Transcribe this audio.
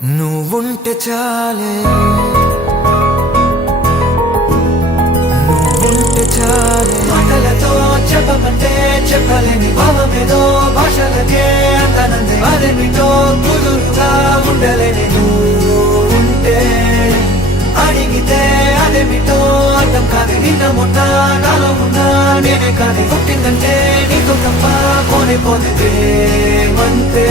నువ్వుంటే చాలే నువ్వుంటే చాలే మాటలతో చెప్పమంటే చెప్పలేని భావమేదో భాషలకే అంతనందే అదేమిటో కుదురుగా ఉండలేని నువ్వుంటే అడిగితే అదేమిటో అర్థం కాదు నిన్న మొన్న నాలో ఉన్నా నేనే కాదు పుట్టిందంటే నీకు తప్ప పోనే పోతే అంతే